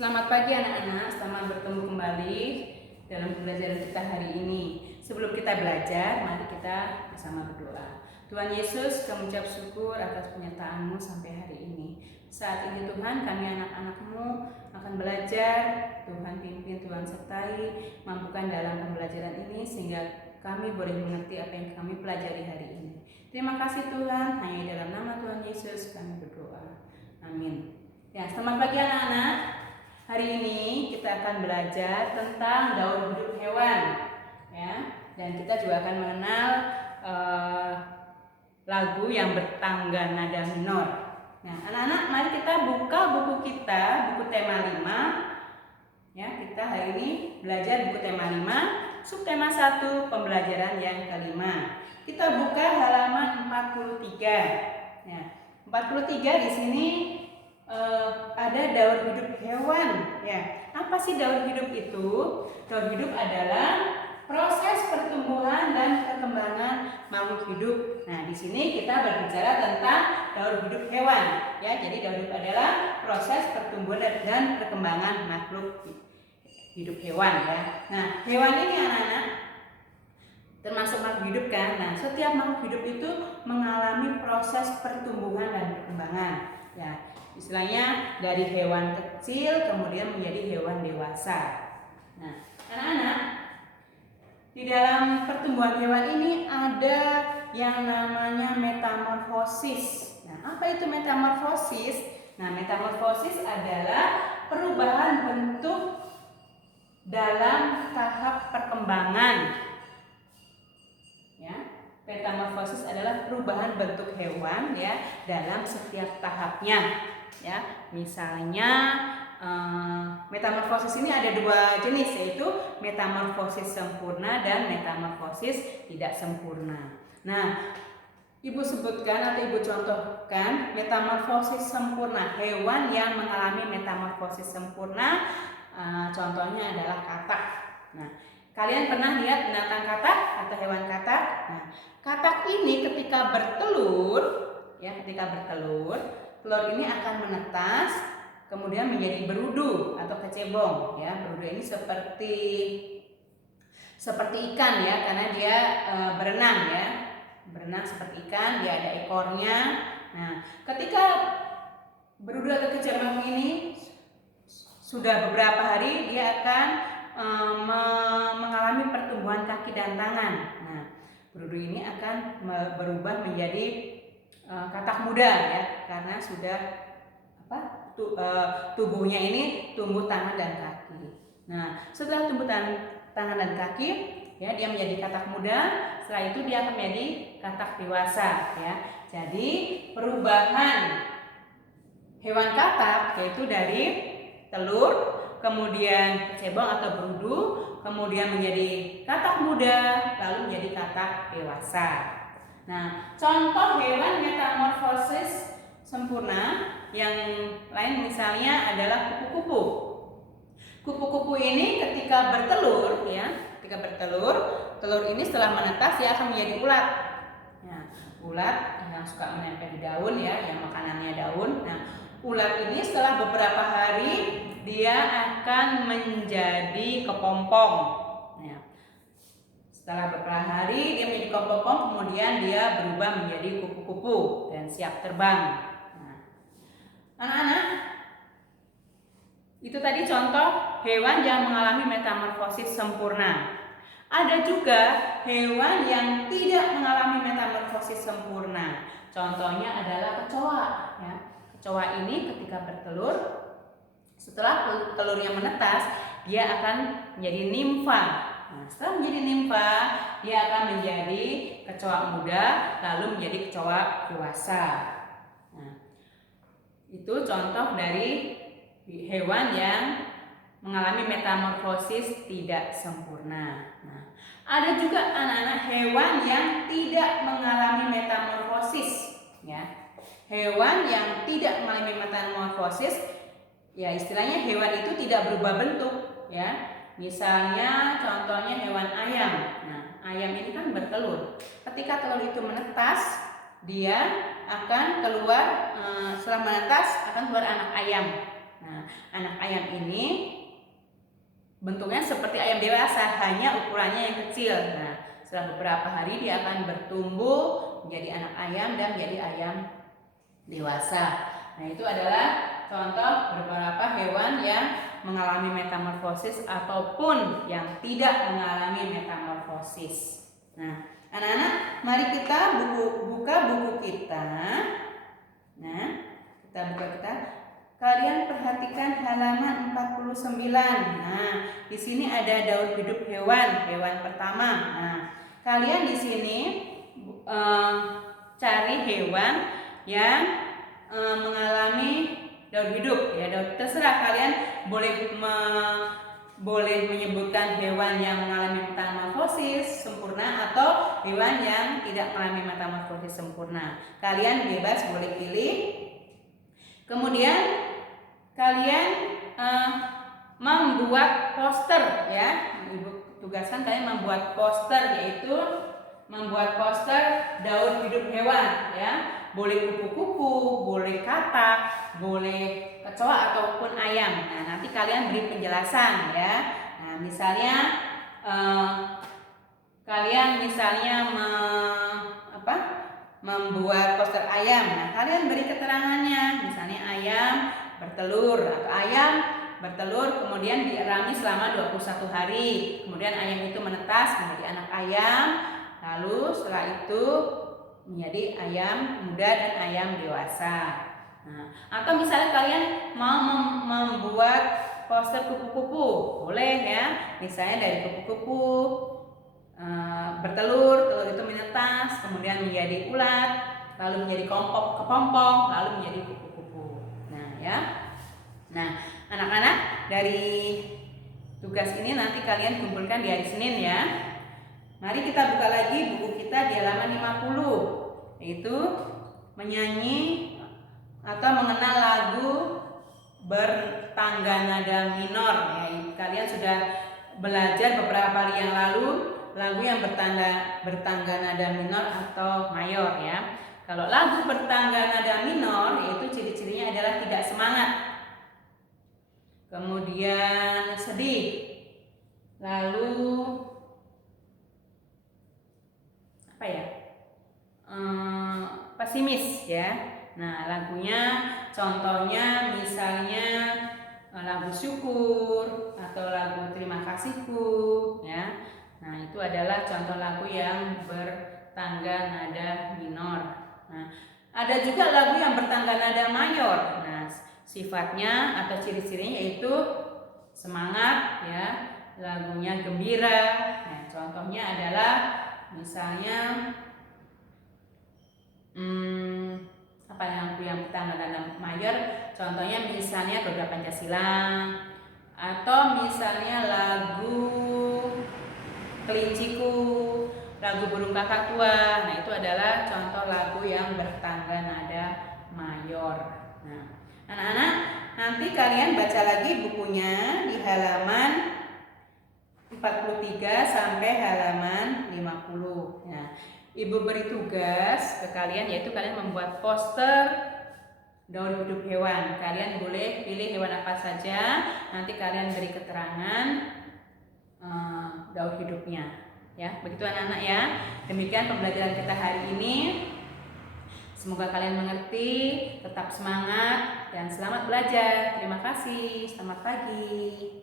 Selamat pagi anak-anak, selamat bertemu kembali dalam pembelajaran kita hari ini. Sebelum kita belajar, mari kita bersama berdoa. Tuhan Yesus, kami ucap syukur atas penyertaan-Mu sampai hari ini. Saat ini Tuhan, kami anak-anak-Mu akan belajar. Tuhan pimpin, Tuhan sertai, mampukan dalam pembelajaran ini sehingga kami boleh mengerti apa yang kami pelajari hari ini. Terima kasih Tuhan, hanya dalam nama Tuhan Yesus kami berdoa. Amin. Ya, selamat pagi anak-anak. Hari ini kita akan belajar tentang daur hidup hewan, ya. Dan kita juga akan mengenal lagu yang bertangga nada minor. Nah, anak-anak, mari kita buka buku kita, buku tema 5. Ya, kita hari ini belajar buku tema 5, subtema 1, pembelajaran yang kelima. Kita buka halaman 43. Ya, 43 di sini ada daur hidup hewan, ya. Apa sih daur hidup itu? Daur hidup adalah proses pertumbuhan dan perkembangan makhluk hidup. Nah, di sini kita berbicara tentang daur hidup hewan, ya. Jadi daur hidup adalah proses pertumbuhan dan perkembangan makhluk hidup hewan, ya. Nah, hewan ini anak-anak termasuk makhluk hidup kan. Nah, setiap makhluk hidup itu mengalami proses pertumbuhan dan perkembangan, ya. Istilahnya dari hewan kecil kemudian menjadi hewan dewasa. Nah, anak-anak, di dalam pertumbuhan hewan ini ada yang namanya metamorfosis. Nah, apa itu metamorfosis? Nah, metamorfosis adalah perubahan bentuk dalam tahap perkembangan. Ya, metamorfosis adalah perubahan bentuk hewan, ya, dalam setiap tahapnya. Ya, misalnya metamorfosis ini ada dua jenis, yaitu metamorfosis sempurna dan metamorfosis tidak sempurna. Nah, Ibu sebutkan atau Ibu contohkan metamorfosis sempurna, hewan yang mengalami metamorfosis sempurna, contohnya adalah katak. Nah, kalian pernah lihat binatang katak atau hewan katak? Nah, katak ini ketika bertelur, ya, telur ini akan menetas, kemudian menjadi berudu atau kecebong, ya. Berudu ini seperti ikan, ya, karena dia berenang, ya. Berenang seperti ikan, dia ada ekornya. Nah, ketika berudu atau kecebong ini sudah beberapa hari, dia akan mengalami pertumbuhan kaki dan tangan. Nah, berudu ini akan berubah menjadi katak muda, ya, karena sudah tubuhnya ini tumbuh tangan dan kaki. Nah, setelah tumbuh tangan dan kaki, ya, dia menjadi katak muda. Setelah itu dia akan menjadi katak dewasa, ya. Jadi perubahan hewan katak yaitu dari telur, kemudian kecebong atau berudu, kemudian menjadi katak muda, lalu menjadi katak dewasa. Nah, contoh hewan metamorfosis sempurna yang lain misalnya adalah kupu-kupu. Kupu-kupu ini ketika bertelur, ya, telur ini setelah menetas dia akan menjadi ulat. Nah, ulat yang suka menempel di daun, ya, yang makanannya daun. Nah, ulat ini setelah beberapa hari dia akan menjadi kepompong. Setelah beberapa hari dia menjadi kepompong, kemudian dia berubah menjadi kupu-kupu dan siap terbang. Nah, anak-anak, itu tadi contoh hewan yang mengalami metamorfosis sempurna. Ada juga hewan yang tidak mengalami metamorfosis sempurna. Contohnya adalah kecoa, ya. Kecoa ini ketika bertelur, setelah telurnya menetas, dia akan menjadi nimfa. Nah, setelah menjadi nimfa, dia akan menjadi kecoa muda, lalu menjadi kecoa dewasa. Nah, itu contoh dari hewan yang mengalami metamorfosis tidak sempurna. Nah, ada juga anak-anak hewan yang tidak mengalami metamorfosis, ya. Hewan yang tidak mengalami metamorfosis, ya, istilahnya hewan itu tidak berubah bentuk, ya. Misalnya contohnya hewan ayam. Nah, ayam ini kan bertelur. Ketika telur itu menetas, dia akan keluar, setelah menetas akan keluar anak ayam. Nah, anak ayam ini bentuknya seperti ayam dewasa, hanya ukurannya yang kecil. Nah, setelah beberapa hari dia akan bertumbuh menjadi anak ayam dan menjadi ayam dewasa. Nah, itu adalah contoh beberapa hewan yang mengalami metamorfosis ataupun yang tidak mengalami metamorfosis. Nah, anak-anak, mari kita buka buku kita. Nah, kita buka. Kalian perhatikan halaman 49. Nah, di sini ada daur hidup hewan pertama. Nah, kalian di sini cari hewan yang mengalami daur hidup ya. Terserah kalian boleh menyebutkan hewan yang mengalami metamorfosis sempurna atau hewan yang tidak mengalami metamorfosis sempurna. Kalian bebas boleh pilih. Kemudian kalian membuat poster ya. Ibu tugaskan kalian membuat poster, yaitu membuat poster daur hidup hewan ya. Boleh kupu-kupu, boleh katak, boleh kecoa ataupun ayam. Nah, nanti kalian beri penjelasan ya. Nah, misalnya kalian membuat poster ayam. Nah, kalian beri keterangannya. Misalnya ayam bertelur atau ayam bertelur kemudian dierami selama 21 hari. Kemudian ayam itu menetas menjadi anak ayam. Lalu setelah itu menjadi ayam muda dan ayam dewasa. Nah, atau misalnya kalian mau membuat poster kupu-kupu, boleh ya. Misalnya dari kupu-kupu bertelur, telur itu menetas, kemudian menjadi ulat, lalu menjadi kepompong, lalu menjadi kupu-kupu. Nah, ya. Nah, anak-anak, dari tugas ini nanti kalian kumpulkan di hari Senin ya. Mari kita buka lagi buku kita di halaman 50, yaitu menyanyi atau mengenal lagu bertangga nada minor. Ya, kalian sudah belajar beberapa hari yang lalu lagu yang bertangga nada minor atau mayor ya. Kalau lagu bertangga nada minor, yaitu ciri-cirinya adalah tidak semangat, kemudian sedih, lalu pesimis ya. Nah, lagunya contohnya misalnya lagu syukur atau lagu terima kasihku ya. Nah, itu adalah contoh lagu yang bertangga nada minor. Nah, ada juga lagu yang bertangga nada mayor. Nah, sifatnya atau ciri-cirinya yaitu semangat ya, lagunya gembira. Nah, contohnya adalah misalnya lagu yang bertangga nada mayor, contohnya misalnya Garuda Pancasila atau misalnya lagu Kelinciku, lagu Burung Kakak Tua. Nah, itu adalah contoh lagu yang bertangga nada mayor. Nah, anak-anak, nanti kalian baca lagi bukunya di halaman 43 sampai halaman 50. Nah, Ibu beri tugas ke kalian, yaitu kalian membuat poster daur hidup hewan. Kalian boleh pilih hewan apa saja, nanti kalian beri keterangan daur hidupnya ya. Begitu anak-anak ya. Demikian pembelajaran kita hari ini. Semoga kalian mengerti, tetap semangat dan selamat belajar. Terima kasih. Selamat pagi.